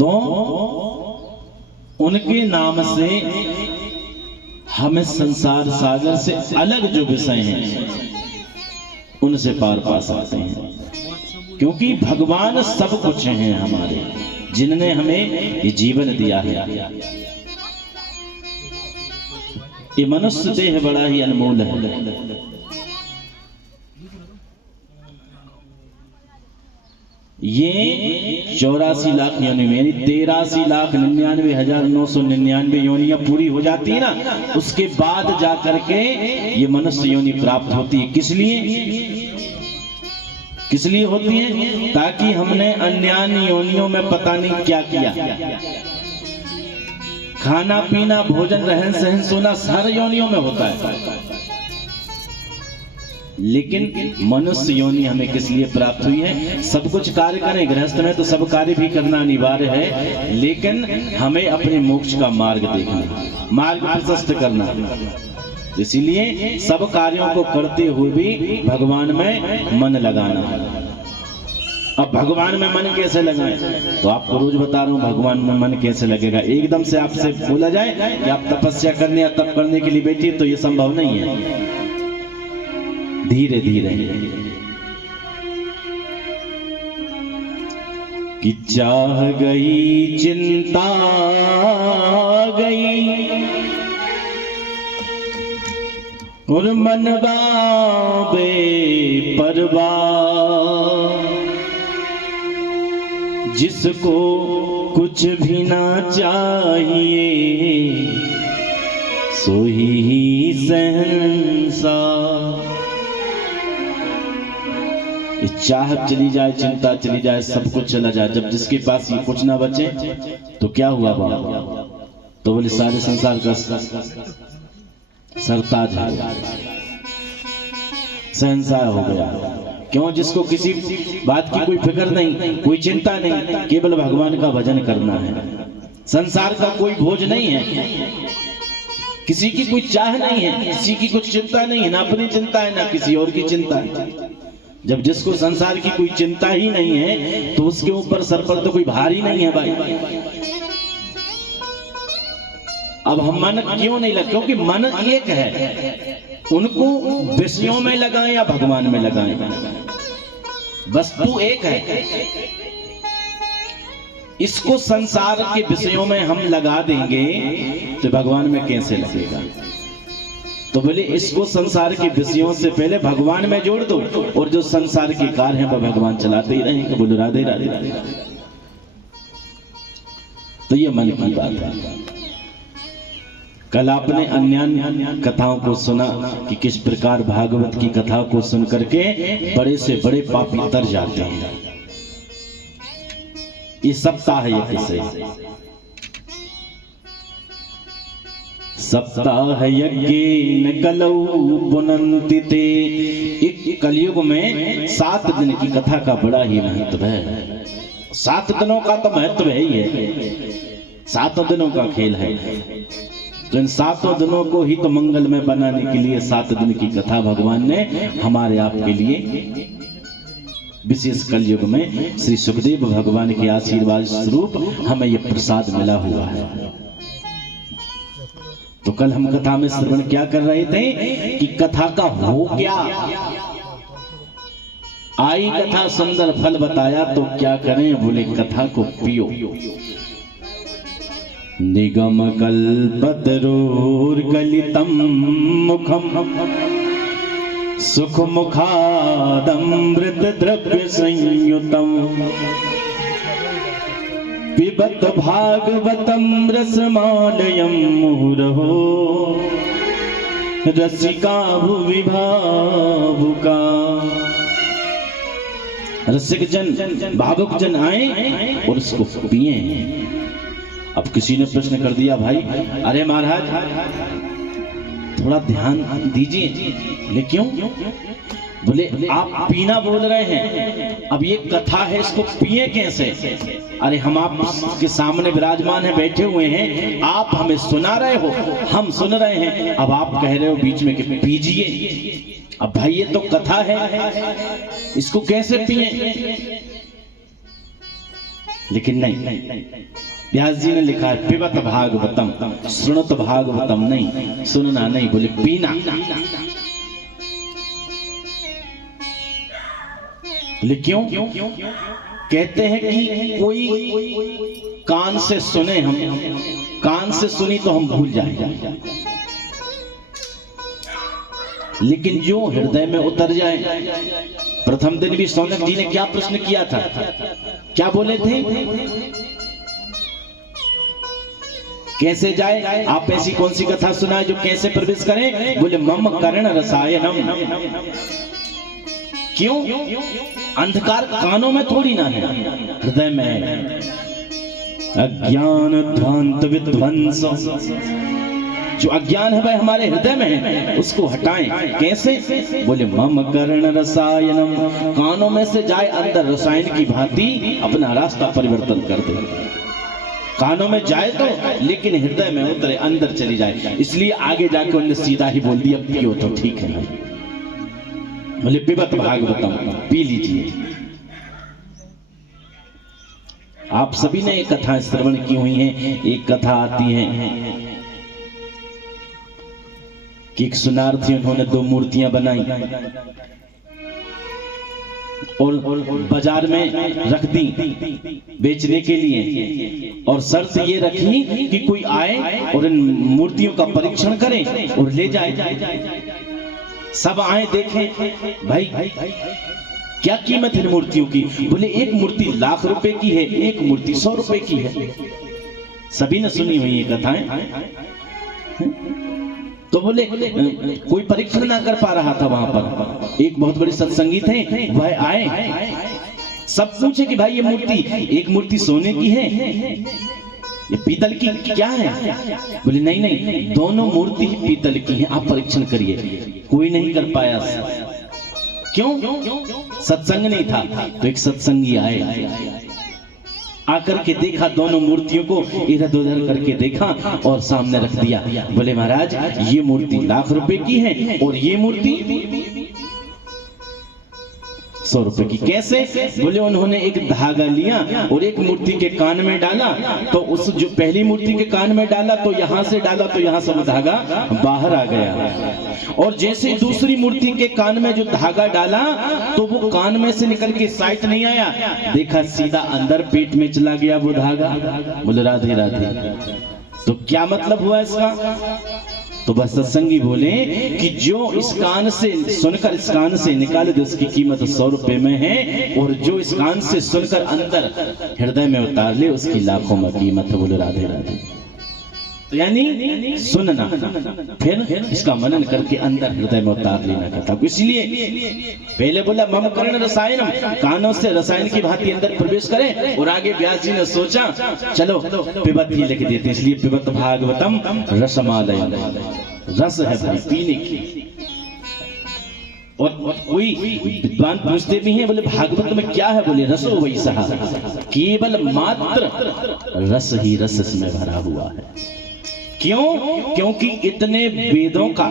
तो उनके नाम से हमें संसार सागर से अलग जो विषय हैं उनसे पार पा सकते हैं, क्योंकि भगवान सब कुछ हैं हमारे, जिन्होंने हमें ये जीवन दिया है। ये मनुष्य देह बड़ा ही अनमोल है। ये 84 लाख योनि में यानी 83,99,999 योनियां पूरी हो जाती है ना, उसके बाद जाकर के ये मनुष्य योनि प्राप्त होती है। किस लिए होती है? ताकि हमने अन्य योनियों में पता नहीं क्या किया, खाना पीना भोजन रहन सहन सोना सारे योनियों में होता है, लेकिन मनुष्य योनि हमें किस लिए प्राप्त हुई है? सब कुछ कार्य करें, गृहस्थ में तो सब कार्य भी करना अनिवार्य है, लेकिन हमें अपने मोक्ष का मार्ग देखना, मार्ग प्रशस्त करना। इसीलिए सब कार्यों को करते हुए भी भगवान में मन लगाना। अब भगवान में मन कैसे लगाएं? तो आपको रोज बता रहा हूं भगवान में मन कैसे लगेगा। एकदम से आपसे बोला जाए कि आप तपस्या करने या तप करने के लिए बैठिए, तो ये संभव नहीं है। धीरे धीरे कि चाह गई चिंता गई और मनवा बेपरवाह, जिसको कुछ भी ना चाहिए सो ही शहंशाह। चाह चली जाए, चिंता चली जाए, सब कुछ चला जाए, जब जिसके पास ये कुछ ना बचे तो क्या हुआ बाबा? तो बोले सारे संसार का सरताज है, शहंशाह हो गया। क्यों? जिसको किसी बात की कोई फिक्र नहीं, कोई चिंता नहीं, केवल भगवान का भजन करना है। संसार का कोई बोझ नहीं है, किसी की कोई चाह नहीं है, किसी की कुछ चिंता नहीं है, ना अपनी चिंता है ना किसी और की चिंता है। जब जिसको संसार की कोई चिंता ही नहीं है तो उसके ऊपर सर पर तो कोई भार ही नहीं है भाई। अब हम मन क्यों नहीं लग? क्योंकि मन एक है, उनको विषयों में लगाएं या भगवान में लगाएं, वस्तु एक है। इसको संसार के विषयों में हम लगा देंगे तो भगवान में कैसे लगेगा? तो बोले इसको संसार के विषयों से पहले भगवान में जोड़ दो, और जो संसार के कार्य हैं वह भगवान चलाते ही रहेंगे। बोलो राधे राधे राधे। तो ये मन की बात है। कल आपने अन्य कथाओं को सुना कि किस प्रकार भागवत की कथा को सुन करके बड़े से बड़े पापी तर जाते हैं। ये सप्ताह है, ये किसे सप्ताह यज्ञेन कलौ पुनन्ति ते। एक कलयुग में 7 दिन की कथा का बड़ा ही महत्व है। 7 दिनों का तो महत्व है ही है, 7 दिनों का खेल है। तो इन 7 दिनों को ही तो मंगल में बनाने के लिए 7 दिन की कथा भगवान ने हमारे आपके लिए विशेष कलयुग में श्री सुखदेव भगवान के आशीर्वाद स्वरूप हमें यह प्रसाद मिला हुआ है। तो कल हम कथा में श्रवण क्या कर रहे थे कि कथा का हो क्या। आई कथा सुंदर फल बताया, तो क्या करें? बोले कथा को पियो। निगम कल्पतरोर गलितम मुखम सुख मुखादमृत द्रव्य संयुतम पिबत भागवतम रसमालयम मुहुरहो रसिका भुवि भावुका। रसिक जन भावुक जन आए और उसको पिए। अब किसी ने प्रश्न कर दिया, भाई अरे महाराज थोड़ा ध्यान दीजिए। ले क्यों? बोले आप पीना बोल रहे हैं, अब ये कथा है, इसको पिए कैसे? अरे हम आपके सामने विराजमान है, बैठे हुए हैं, आप हमें सुना रहे हो, हम सुन रहे हैं, अब आप कह रहे हो बीच में कि पीजिए। अब भाई ये तो कथा है, इसको कैसे पिए? लेकिन नहीं, व्यास जी ने लिखा है पिबत भागवतम, सुनत भागवतम नहीं, सुनना नहीं, बोले पीना। बोले क्यों? कहते हैं कि कोई कान से सुने, हम कान से सुनी तो हम भूल जाएंगे, लेकिन जो हृदय में उतर जाए। प्रथम दिन भी सौनक जी ने क्या प्रश्न किया था, क्या बोले थे? कैसे जाए? आप ऐसी कौन सी कथा सुनाए जो कैसे प्रवेश करें? बोले मम कर्ण रसायनम। क्यों? अंधकार कानों में थोड़ी ना है, हृदय में है। अज्ञान ध्वांत विध्वंस, जो अज्ञान है वह हमारे हृदय में है, उसको हटाएं। कैसे? बोले मम कर्ण रसायनम, कानों में से जाए अंदर, रसायन की भांति अपना रास्ता परिवर्तन कर दे। कानों में जाए तो, लेकिन हृदय में उतरे, अंदर चली जाए। इसलिए आगे जाके उन्होंने सीधा ही बोल दिया पियो तो ठीक है भाई। बोले पिबत भागवतम, पी लीजिए। आप सभी ने एक कथा श्रवण की हुई है। एक कथा आती है कि एक सुनार थी, उन्होंने 2 मूर्तियां बनाई और बाजार में रख दी बेचने के लिए, और शर्त ये रखी कि कोई आए और इन मूर्तियों का परीक्षण करे और ले जाए। सब आए देखें, भाई क्या कीमत है मूर्तियों की? बोले एक मूर्ति लाख रुपए की है, एक मूर्ति 100 रुपए की है। सभी ने सुनी हुई ये कथाएं। तो बोले कोई परीक्षण ना कर पा रहा था वहां पर। एक बहुत बड़े सत्संगी थे, वह आए, सब पूछे कि भाई ये मूर्ति, एक मूर्ति सोने की है, ये पीतल की क्या है? बोले नहीं नहीं, दोनों मूर्ति ही पीतल की हैं, आप परीक्षण करिए। कोई नहीं कर पाया। क्यों? सत्संग नहीं था। तो एक सत्संगी आए, आकर के देखा दोनों मूर्तियों को, इधर उधर करके देखा और सामने रख दिया। बोले महाराज ये मूर्ति लाख रुपए की है और ये मूर्ति 100 रुपए की। कैसे? बोले उन्होंने एक धागा लिया और एक मूर्ति के कान में डाला, तो उस जो पहली मूर्ति के कान में डाला तो यहां से डाला तो यहां से वो धागा बाहर आ गया, और जैसे दूसरी मूर्ति के कान में जो धागा डाला तो वो कान में से निकल के साइड नहीं आया, देखा सीधा अंदर पेट में चला गया वो धागा। बोले राधे राधे। तो क्या मतलब हुआ इसका? तो बस सत्संगी बोले कि जो इस कान से सुनकर इस कान से निकाले तो उसकी कीमत 100 रुपए में है, और जो इस कान से सुनकर अंदर हृदय में उतार ले उसकी लाखों में कीमत है। बोले राधे राधे। तो यानी सुनना, फिर इसका मनन करके अंदर हृदय में उतार लेना कथा। इसलिए पहले बोला मम कर्ण रसायनम, कानों से रसायन की भांति अंदर प्रवेश करें, और आगे व्यास जी ने सोचा चलो पिबत ही लिख देते, इसलिए पिबत भागवतम रसमालय, रस है भाई पीने की। और कोई विद्वान पूछते भी हैं, बोले भागवत में क्या है? बोले रसो वही सहा, केवल मात्र रस ही रस इसमें भरा हुआ है। क्यों? क्योंकि इतने वेदों का,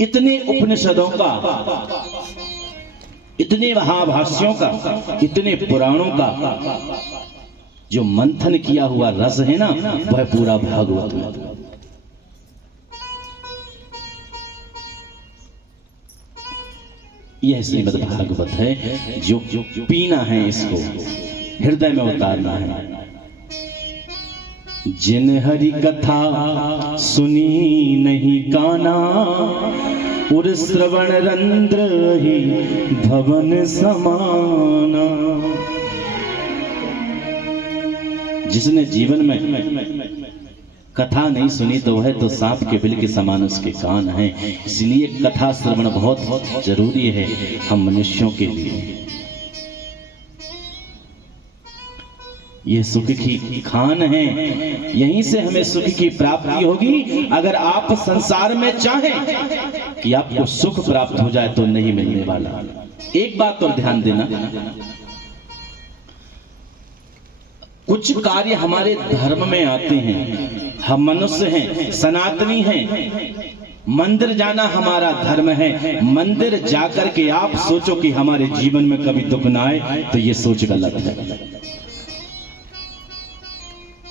इतने उपनिषदों का, इतने महाभाष्यों का, इतने पुराणों का जो मंथन किया हुआ रस है ना, वह पूरा भागवत में। यह श्रीमद् भागवत है, जो पीना है, इसको हृदय में उतारना है। जिन हरि कथा सुनी नहीं काना, उर श्रवण रंध्र ही भवन समाना। जिसने जीवन में कथा नहीं सुनी तो वह तो सांप के बिल के समान उसके कान हैं। इसलिए कथा श्रवण बहुत जरूरी है हम मनुष्यों के लिए। ये सुख की खान है, यहीं से हमें सुख की प्राप्ति होगी। अगर आप संसार में चाहें कि आपको सुख प्राप्त हो जाए तो नहीं मिलने वाला। एक बात और ध्यान देना, कुछ कार्य हमारे धर्म में आते हैं, हम मनुष्य हैं, सनातनी हैं, मंदिर जाना हमारा धर्म है। मंदिर जाकर के आप सोचो कि हमारे जीवन में कभी दुख ना आए, तो ये सोच गलत है।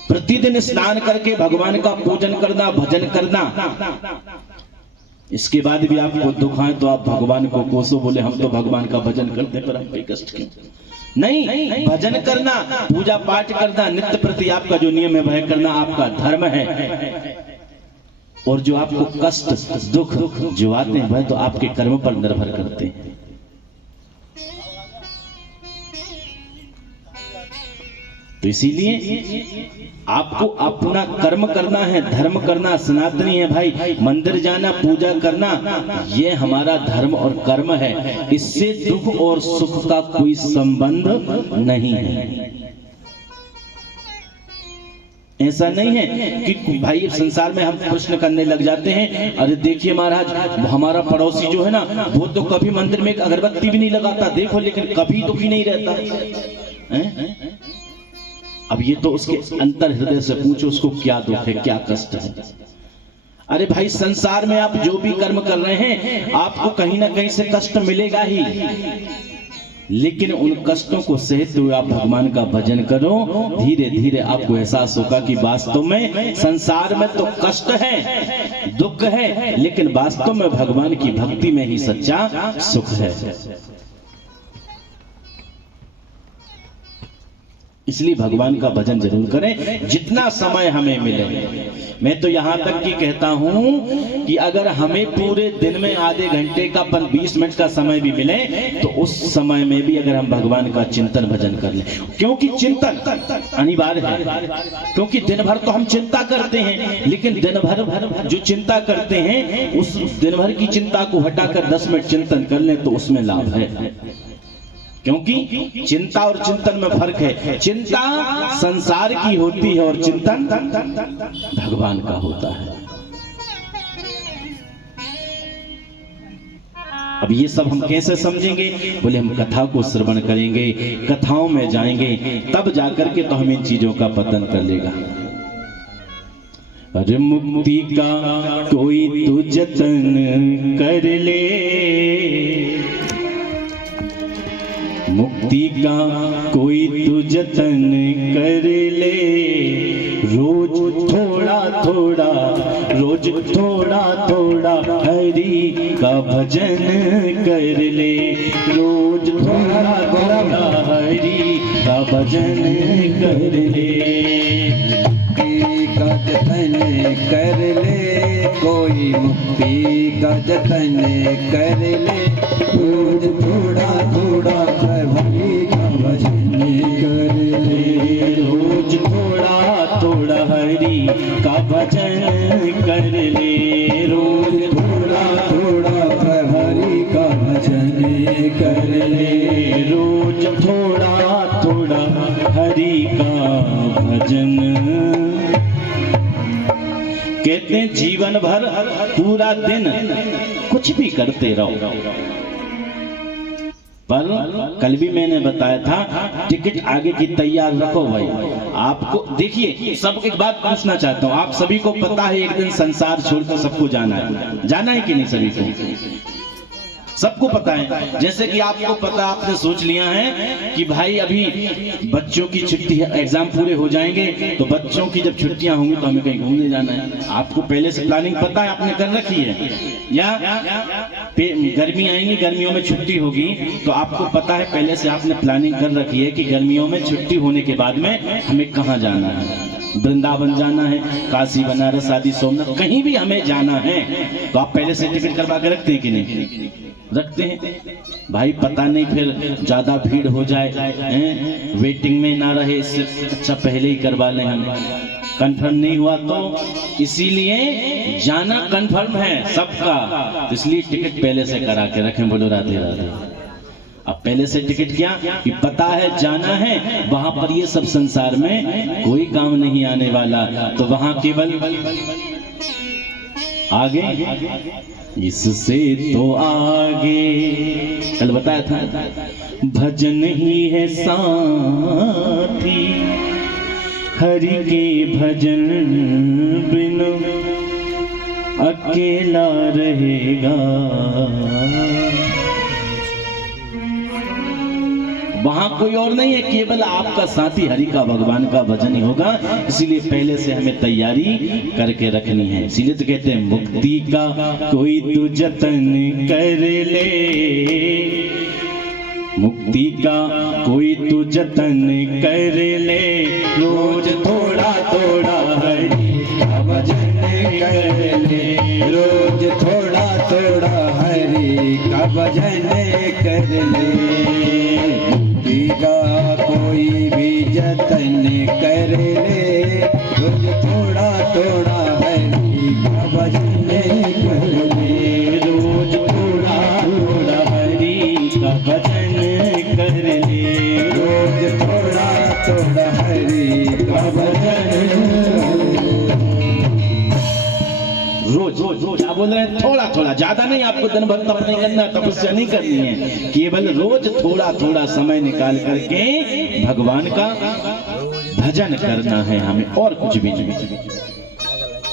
प्रतिदिन स्नान करके भगवान का पूजन करना, भजन करना, इसके बाद भी आपको दुख आए तो आप भगवान को कोसो, बोले हम तो भगवान का भजन करते पर हम पे कष्ट क्यों? नहीं, भजन करना, पूजा पाठ करना, नित्य प्रति आपका जो नियम है वह करना आपका धर्म है। और जो आपको कष्ट दुख जो आते हैं वह तो आपके कर्म पर निर्भर करते हैं। तो इसीलिए आपको अपना कर्म करना है, धर्म करना सनातनी है भाई। मंदिर जाना, पूजा करना, ये हमारा धर्म और कर्म है। इससे दुख और सुख का कोई संबंध नहीं है। ऐसा नहीं है कि भाई संसार में हम प्रश्न करने लग जाते हैं, अरे देखिए महाराज हमारा पड़ोसी जो है ना वो तो कभी मंदिर में एक अगरबत्ती भी नहीं लगाता, देखो लेकिन कभी दुखी नहीं रहता है? अब ये तो उसके अंतर हृदय से पूछो उसको क्या दुख है, क्या कष्ट है। अरे भाई संसार में आप जो भी कर्म कर रहे हैं आपको कहीं ना कहीं से कष्ट मिलेगा ही, लेकिन उन कष्टों को सहते हुए आप भगवान का भजन करो। धीरे धीरे आपको एहसास होगा कि वास्तव में संसार में तो कष्ट है, दुख है, लेकिन वास्तव में भगवान की भक्ति में ही सच्चा सुख है। इसलिए भगवान का भजन जरूर करें जितना समय हमें मिले। मैं तो यहां तक कि कहता हूं कि अगर हमें पूरे दिन में आधे घंटे का 20 मिनट का समय भी मिले तो उस समय में भी अगर हम भगवान का चिंतन भजन कर लें, क्योंकि चिंतन अनिवार्य है। क्योंकि दिन भर तो हम चिंता करते हैं, लेकिन दिन भर जो चिंता करते हैं उस दिन भर की चिंता को हटाकर 10 मिनट चिंतन कर लें तो उसमें लाभ है। क्योंकि चिंता और चिंतन में फर्क है। चिंता संसार की होती है और चिंतन भगवान का होता है। अब ये सब हम कैसे समझेंगे? बोले हम कथा को श्रवण करेंगे, कथाओं में जाएंगे, तब जाकर के तो हम इन चीजों का पतन कर लेगा। अरे मुक्ति का कोई तो जतन कर ले, मुक्ति का कोई तो जतन कर ले, रोज थोड़ा थोड़ा, रोज थोड़ा थोड़ा हरि का भजन कर ले, रोज थोड़ा थोड़ा हरि का भजन कर ले। मुक्ति का जतन कर ले, कोई मुक्ति का जतन कर ले, रोज थोड़ा थोड़ा हरि का भजन कर ले, रोज थोड़ा थोड़ा हरि का भजन कर ले, रोज थोड़ा थोड़ा हरि का भजन कर ले, रोज थोड़ा थोड़ा हरि का भजन। कहते हैं जीवन भर पूरा दिन कुछ भी करते रहो, पर कल भी मैंने बताया था टिकट आगे की तैयार रखो भाई। आपको देखिए, सब एक बात पूछना चाहता हूँ, आप सभी को पता है एक दिन संसार छोड़कर सबको जाना है, जाना है कि नहीं? सभी को सबको पता है। जैसे कि आपको पता, आपने सोच लिया है कि भाई अभी बच्चों की छुट्टी है, एग्जाम पूरे हो जाएंगे तो बच्चों की जब छुट्टियां होंगी तो हमें कहीं घूमने जाना है। आपको पहले से प्लानिंग पता है, आपने कर रखी है। या गर्मी आएंगी, गर्मियों में छुट्टी होगी तो आपको पता है पहले से आपने प्लानिंग कर रखी है कि गर्मियों में छुट्टी होने के बाद में हमें कहाँ जाना है। वृंदावन जाना है, काशी, बनारस आदि, सोमनाथ, कहीं भी हमें जाना है तो आप पहले से टिकट करवा के रखते हैं कि नहीं? रखते हैं भाई। पता नहीं फिर ज्यादा भीड़ हो जाए, वेटिंग में ना रहे, इससे अच्छा पहले ही करवा लें। हम कंफर्म नहीं हुआ तो, इसीलिए जाना कंफर्म है सबका, इसलिए टिकट पहले से करा के रखें। बोलो राधे राधे। अब पहले से टिकट क्या कि पता है जाना है, वहां पर ये सब संसार में कोई काम नहीं आने वाला, तो वहां केवल आगे, इससे तो आगे कल बताया था भजन ही है साथी, हरि के भजन बिन अकेला रहेगा। वहां कोई और नहीं है, केवल आपका साथी हरि का, भगवान का भजन ही होगा। इसीलिए पहले से हमें तैयारी करके रखनी है। इसीलिए तो कहते हैं मुक्ति का कोई तू जतन कर ले, मुक्ति का कोई तू जतन कर ले, रोज थोड़ा थोड़ा हरि का भजन कर ले, रोज थोड़ा थोड़ा हरि का भजन कर ले। मुक्ति का कोई भी जतन कर ले, रोज थोड़ा थोड़ा हरि का भजन कर ले, रोज थोड़ा थोड़ा हरि का भजन कर ले, रोज थोड़ा थोड़ा हरि का भजन। रोज क्या बोल रहे हैं? थोड़ा थोड़ा, ज्यादा नहीं। आपको दिन भर तप नहीं करना, तपस्या नहीं करनी है, केवल रोज थोड़ा थोड़ा समय निकाल करके भगवान का भजन करना है हमें, और कुछ भी नहीं।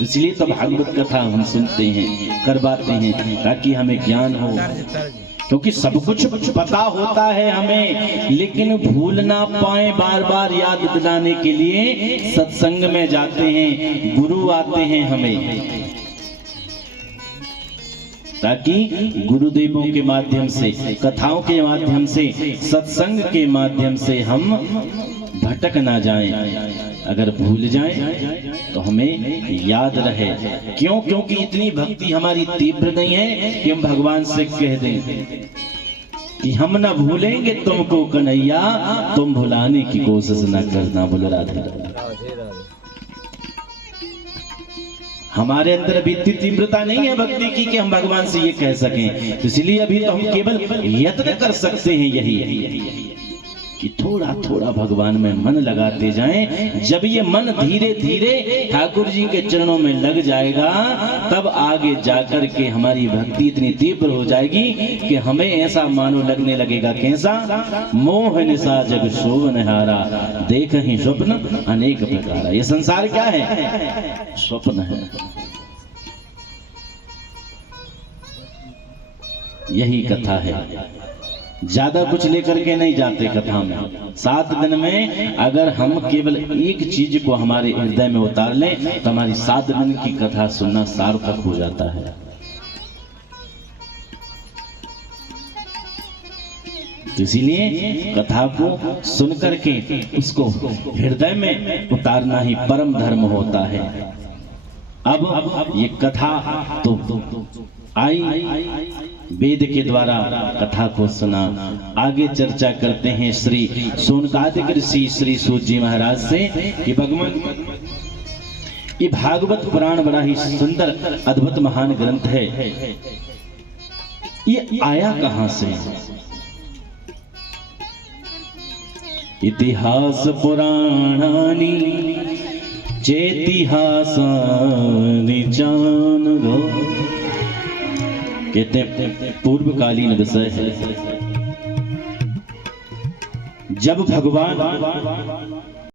इसलिए तो भागवत कथा हम सुनते हैं, करवाते हैं, ताकि हमें ज्ञान हो। क्योंकि सब कुछ पता होता है हमें, लेकिन भूल ना पाए, बार बार याद दिलाने के लिए सत्संग में जाते हैं, गुरु आते हैं हमें, ताकि गुरुदेवों के माध्यम से, कथाओं के माध्यम से, सत्संग के माध्यम से हम भटक ना जाएं। अगर भूल जाएं तो हमें याद रहे। क्यों? क्योंकि इतनी भक्ति हमारी तीव्र नहीं है कि हम भगवान से कह दें कि हम ना भूलेंगे तुमको कन्हैया, तुम भुलाने की कोशिश ना करना। बोलो राधे राधे। हमारे अंदर अभी इतनी तीव्रता नहीं है भक्ति की कि हम भगवान से ये कह सकें। तो इसलिए अभी तो हम केवल यत्न कर सकते हैं यही कि थोड़ा थोड़ा भगवान में मन लगाते जाएं। जब ये मन धीरे धीरे ठाकुर जी के चरणों में लग जाएगा, तब आगे जाकर के हमारी भक्ति इतनी तीव्र हो जाएगी कि हमें ऐसा मानो लगने लगेगा, कैसा? मोह निशा जग शोभन हारा, देख ही स्वप्न अनेक प्रकार। ये संसार क्या है? स्वप्न है। यही कथा है, ज्यादा कुछ लेकर के नहीं जाते कथा में। 7 दिन में अगर हम केवल एक चीज को हमारे हृदय में उतार लें तो हमारी 7 दिन की कथा सुनना सार्थक हो जाता है। तो इसीलिए कथा को सुन करके उसको हृदय में उतारना ही परम धर्म होता है। अब ये कथा तो आई, वेद के द्वारा कथा को सुना। आगे चर्चा करते हैं श्री सोनकादिक ऋषि श्री सूत जी महाराज से कि भगवान, ये भागवत पुराण बड़ा ही सुंदर अद्भुत महान ग्रंथ है, ये आया कहां से? इतिहास पुराणानि चेतिहासानि जानो, कहते पूर्वकालीन विषय है। जब भगवान